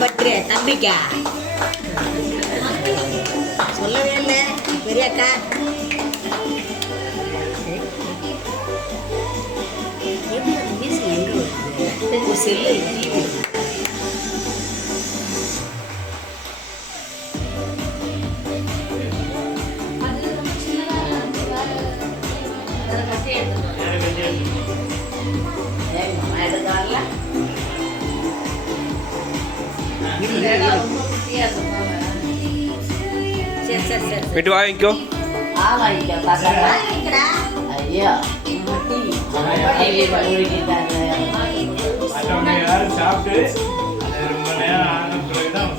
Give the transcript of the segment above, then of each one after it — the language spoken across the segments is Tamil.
பர்த்டே தம்பிக்கா சொல்லவே இல்லை பெரியக்கா. செல்லு வீட்டு வாங்கிக்கோ. ஐயா சாப்பிட்டு ரொம்ப நேரம் ஆன பிறகுதான்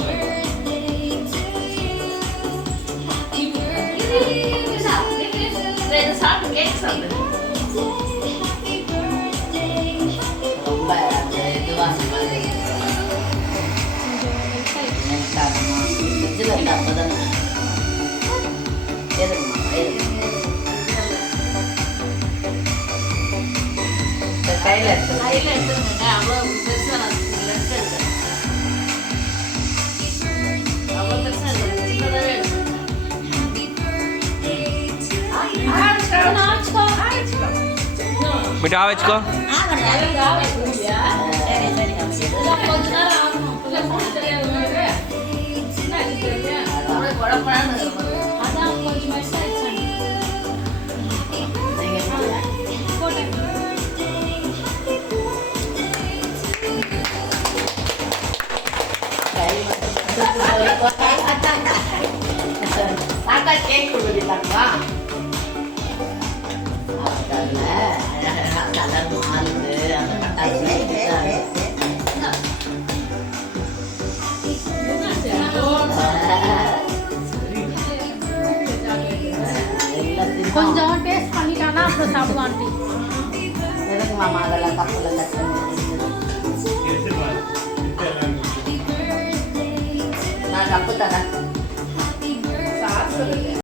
ரொம்ப இதுவாக இதில் அப்போதான் கையில் எடுத்துருங்க. அவ்வளோ பெருசாக லெஃப்ட் எடுத்து அவ்வளோ பெருசாக எடுத்து சின்னதாகவே மிட்டா வச்சுக்கோ. தாத்தா கேக் கொடுத்தாங்களா கலர் மாறுது அந்த கொஞ்சம் டேஸ்ட் பண்ணிட்டானா அப்புறம் சாப்பிடுவான். எனக்கு மாமா அதெல்லாம் கப்பல நான் கப்பு தரேன்.